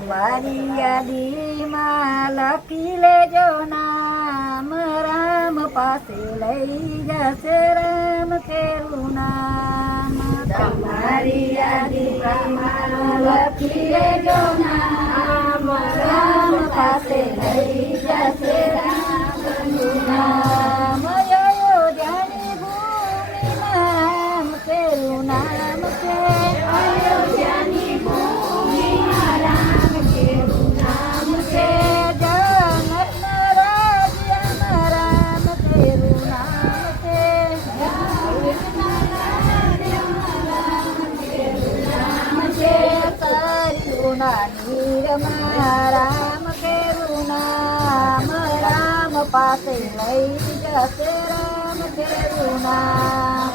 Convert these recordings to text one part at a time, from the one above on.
તમારી યાદીમાં લખી લેજો નામ, રામ પાસે લઈ જશે રામ કેરું નામ. તમારી યાદીમાં લખી લેજો નામ, રામ પાસે લઈ જશે રામ કેરું નામ. અયોધ્યાની ભૂમિમાં રામ કેરું નામ છે. અયોધ્યાની ભૂમિમાં રામ કેરું નામ છે. જગતના રાજ્યમાં રામ કેરું નામ છે. જગતના રાજ્યમાં રામ કેરું નામ છે. કળિયુગના નીરમાં રામ કેરું નામ, રામ પાસે લઈ જશે રામ કેરું નામ.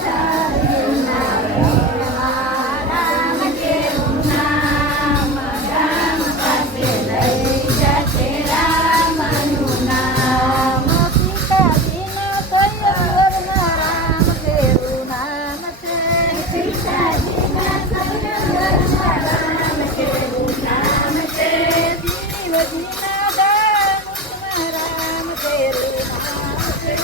કળિયુગના નીરમાં રામ કેરું નામ, રામ પાસે લઈ જશે રામનું નામ. સીતાજીના સ્વયંવરમાં રામ કેરું નામ છે. સીતાજીના સ્વયંવરમાં રામ કેરું નામ છે. શિવજીના ધનુષમાં રામ કેરું નામ છે.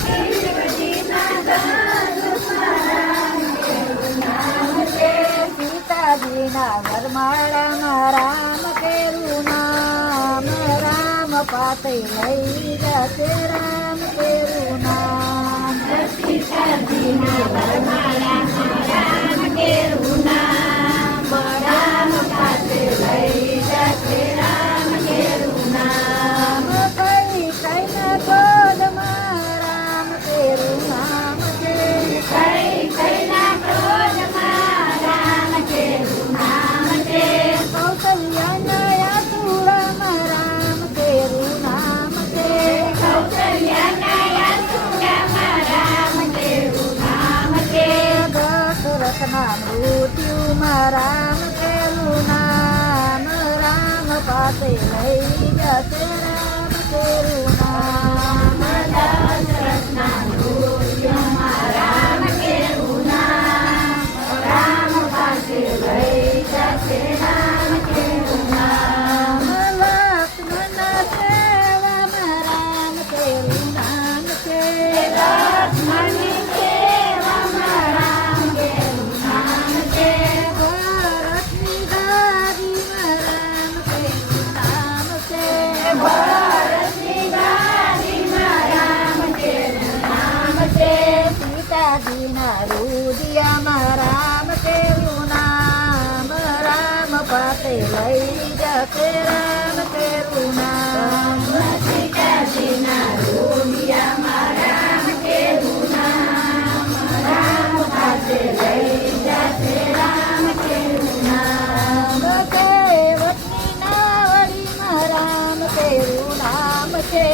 શિવજીના ધનુષમાં રામ કેરું નામ છે. સીતાજીના વરમાળામાં રામ કેરું નામ, રામ પાસે લઈ જશે રામ કેરું નામ. સીતાજીના વરમાળામાં રામ કેરું નામ, રામ પાસે લઈ જશે રામ કેરું નામ. કૈના ક્રોધમાં રામ કેરું નામ છે. કૈના ક્રોધમાં રામ કેરું નામ છે. કૌશલ્યાના યાતુડામાં રામ કેરું નામ છે. કૌશલ્યાના યાતુડામાં રામ કેરું નામ છે. દશરથના મૃત્યુમાં રામ કેરું નામ, રામ પાસે લઈ જશે રામ કેરું નામ. દશરથના મૃત્યુમાં રામ કેરું નામ, રામ પાસે લઈ જશે રામ કેરું નામ. લક્ષ્મણના સેવામાં રામ કેરું નામ છે. લક્ષ્મણની સેવામાં રામ કેરું નામ છે. ભરતની ગાદીમાં રામ કેરું નામ છે. ભરતની ગાદીમાં રામ કેરું નામ છે. સીતાજીના રુદિયામાં રામ કેરું નામ, રામ પાસે લઈ જશે રામ કેરું નામ. સીતાજીના રુદિયામાં રામ કેરું નામ, રામ પાસે લઈ જશે રામ કેરું નામ. કેવટની નાવડીમાં રામ કેરું નામ છે.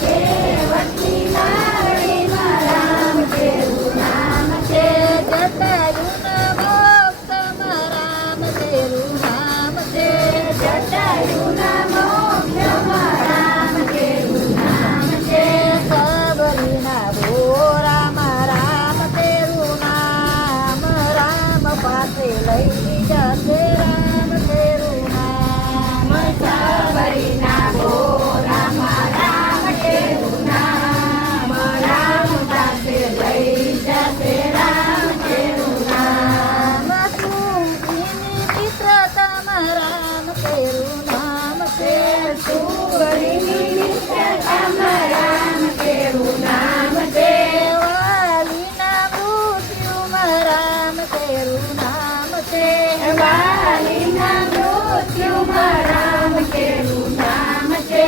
કેવટની નાવડીમાં રામ કેરું નામ છે. જટાયુના મોક્ષમાં રામ કેરું નામ છે. જટાયુના મોક્ષમાં રામ કેરું નામ છે. સબરીના ભોરામાં રામ કેરું નામ, રામ પાસે લઈ જશે રામ કેરું નામ. સબરીના ભોરામાં રામ કેરું નામ, રામ પાસે લઈ જશે રામ કેરું નામ. સુખીની મિત્રતામાં રામ કેરું નામ છે. સુખીની મિત્રતામાં રામ કેરું નામ છે. વાલીના મૃત્યુમાં રામ કેરું નામ છે. વાલીના મૃત્યુમાં રામ કેરું નામ છે.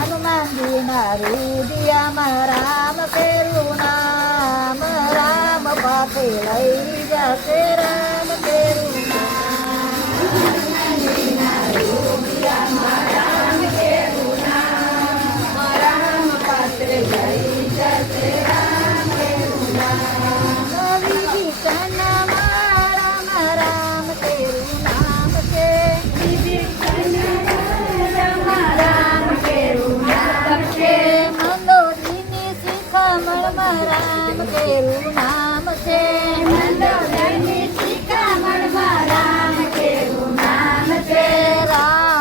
હનુમાનજીના રુદિયામાં રામ કેરું નામ, રામ પાસે લઈ જશે રામ કેરું નામ. હનુમાનજીના રુદિયામાં રામ કેરું નામ, રામ પાસે લઈ જશે રામ કેરું નામ. વિભીષણના માળામાં રામ કેરું નામ છે. વિભીષણના માળામાં રામ કેરું નામ છે. મંદોદરીની શિખામણમાં રામ કેરું નામ છે. મંદોદરીની શિખામણમાં રામ કેરું નામ છે. રામ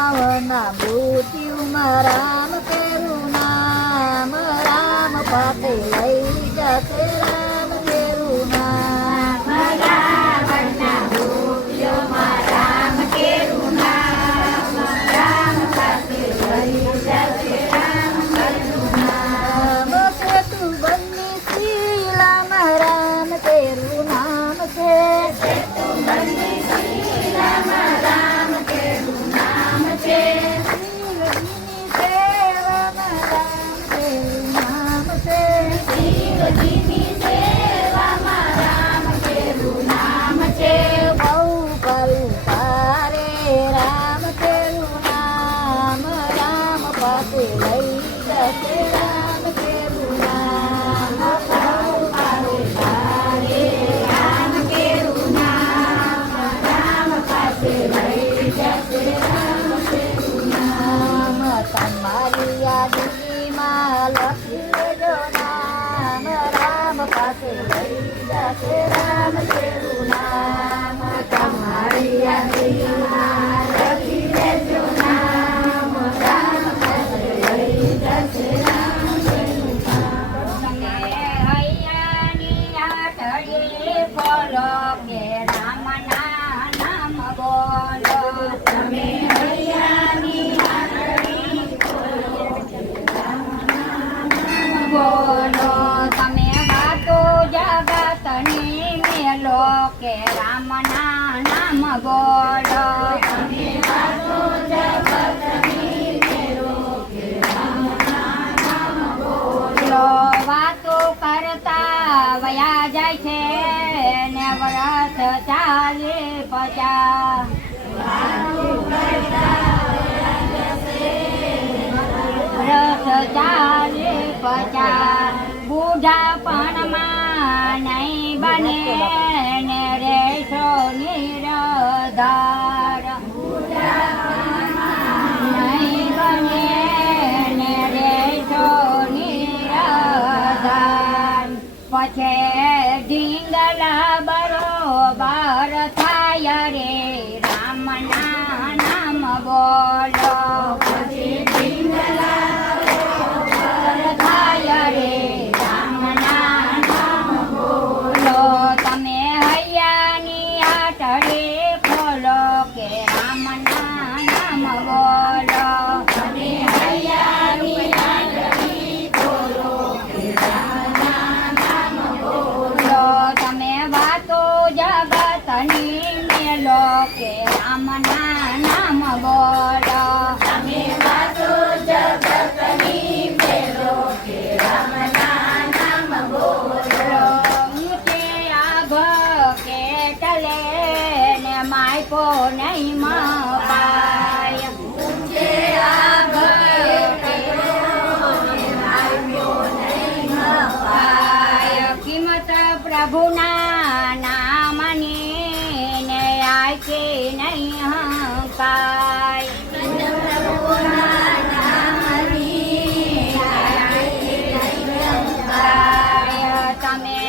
પાસે લઈ જશે રામ કેરું નામ રામ પાસે તારે રામ કેરું નામ રામ પાસે લઈ જશે રામ કેરું નામ તમારી યાદીમાં લખી લેજો નામ રામ પાસે લઈ જશે રામ કેરું નામ તમારી યાદીમાં લખી લેજો નામ રામ પાસે લઈ જશે રામ કેરું નામ તમે હૈયાની આટડીએ બોલો કે રામના નામ બોલો તમે હૈયાની બોલો તમે વાતો જગતની મેલો કે રામના નામ બોલો તમે વાતો જગતની મેલો કે રામના નામ બોલો વાતો કરતા વયા જાય છે ને વરસ ચાલે પચા રસ ચાલે પચાસ બુઢાપણમાં નહીં બને ને રેશો નિરધાર નહીં બને ને રેશો નિરધાર પછી ઢીંગલા બરોબર થાય રે રામના નામ બોલો પછી ઢીંગલા રે રામના નામ બોલો તમે હૈયાની આટડે ખોલો કે રામના નામ બોલો તમે હૈયાની આટડી ખોલો કે રામના નામ બોલો તમે વાતો જગતની મેલો કે રામના નામ બોલો તમે વાતો જગતની મેલો કે રામના નામ બોલો ઊંચે આભ કે ટલે ને માયપો નહીં મપાય ઊંચે આભ કે માયપો નહીં મપાય કિંમત પ્રભુના નામની ને આંખે નહીં હંકાય પ્રભુના તમે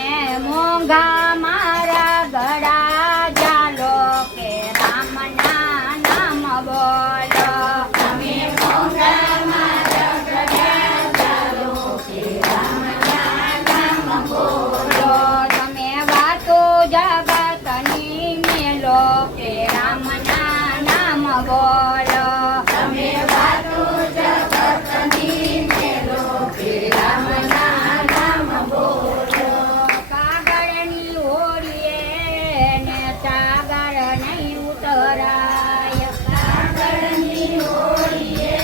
મોંઘા મારા ગળા જાલો કે રામના નામ બોલો તમે મોંઘા મારા ગળા જાલો કે રામના નામ બોલો તમે વાતો જગતની મેલો કે રામના નામ બોલો તમે વાતો જગતની મેલો કે રામના નામ બોલો કાગળની ઓળીએ ને સાગર નહીં ઉતરાય કાગળની ઓળીએ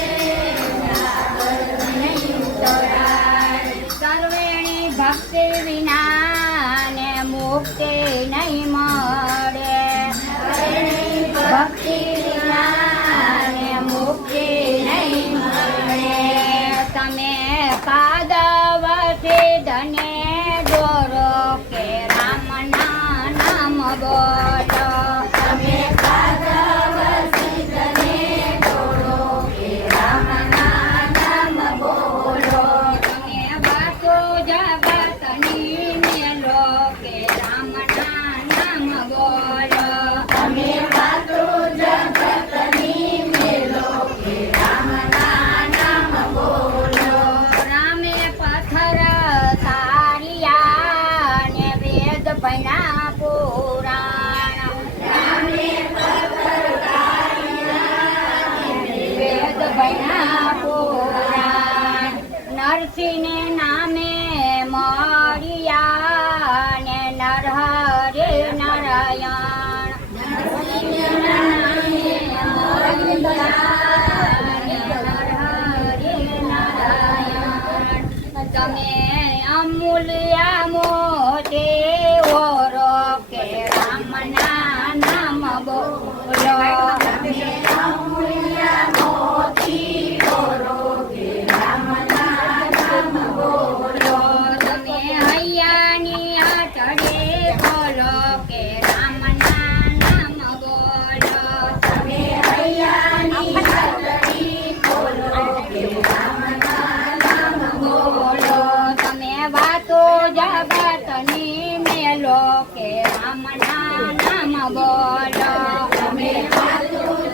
સાગર નહીં ઉતરાય સર્વેણી ભક્તિ વિના ને મુક્તિ નહીં મળે ભક્તિ વિના ને મુક્તિ નહીં મળે તમે કાદવ સિદ્ધને દોરો કે રામના નામ બોલો તમે કાદવ સિદ્ધને દોરો કે રામના નામ બોલો તમે વાતો જગતની મેલો કે રામના નામ બોલો તમે વાતો જગતની મેલો કે રામના નામ બોલો રામે પથ્થર તારિયા ને વેદ ભણ્યા પુરાણ રામે પથ્થર તારિયા ને વેદ ભણ્યા પુરાણ નરસિંહને નામે મળ્યા ને નરહરે નારાયણ નરસિંહના નામે મળ્યા ને નરહરે નારાયણ તમે અમૂલ્યા મોટે ઓરો કે રામના નામ બોલો તમે અમૂલ્યા મોટી ઓરો કે કે રામના નામ બોલો. અમે વાતું